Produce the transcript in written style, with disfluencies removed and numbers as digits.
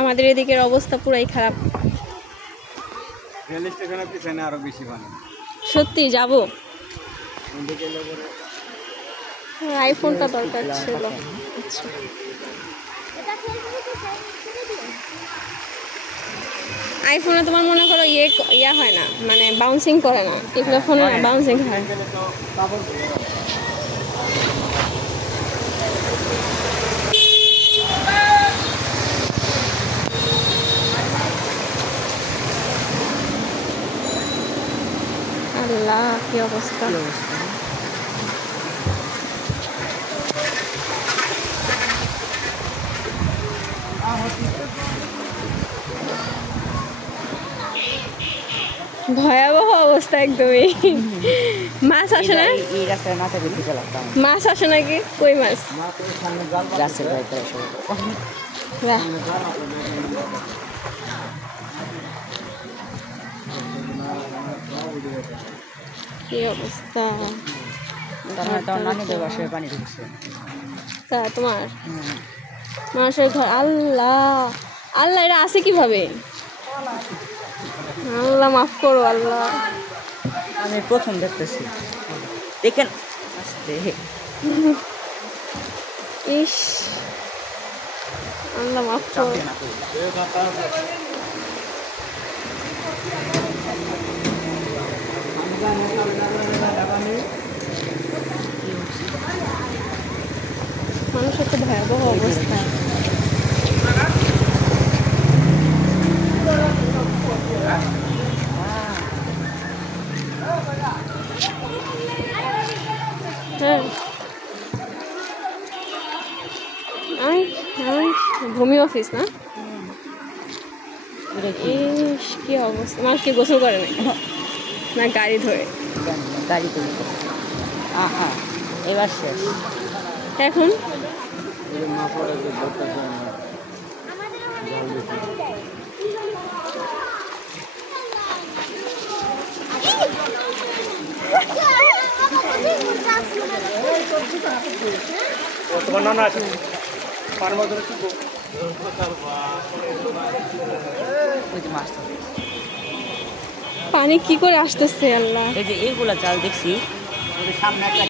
আমাদের এদিকের অবস্থা পুরাই খারাপ। রেল স্টেশনের পিছনে আরো বেশি পানি। সত্যি যাবো। আইফোনটা দরকার ছিল। আচ্ছা আইফোনে তোমার মনে করো ইয়া হয় না, মানে বাউন্সিং করে না, এগুলো ফোনে বাউন্সিং হয়। আল্লাহ কি অবস্থা। ভয়াবহ অবস্থা একদমই। মাছ আসে না, মাছ আসে নাকি? কই মাছ? কি অবস্থা তা তোমার মানুষের ঘর। আল্লাহ আল্লাহ, এটা আসে কিভাবে? আল্লাহ মাফ করো আল্লাহ। আমি প্রথম দেখতেছি, দেখেন ইস আল্লাহ মাফ করো। মানুষের তো ভয়াবহ অবস্থা। ভূমি অফিস না? ইস কি অবস্থা। মানুষ কি গোসল করে না গাড়ি ধরে? গাড়ি করে এবার শেষ। এখন তোমার নানা আছে পানি কি করে আসতেছে আল্লাহ। এই যে এইগুলা চাল দেখছি সামনে একটা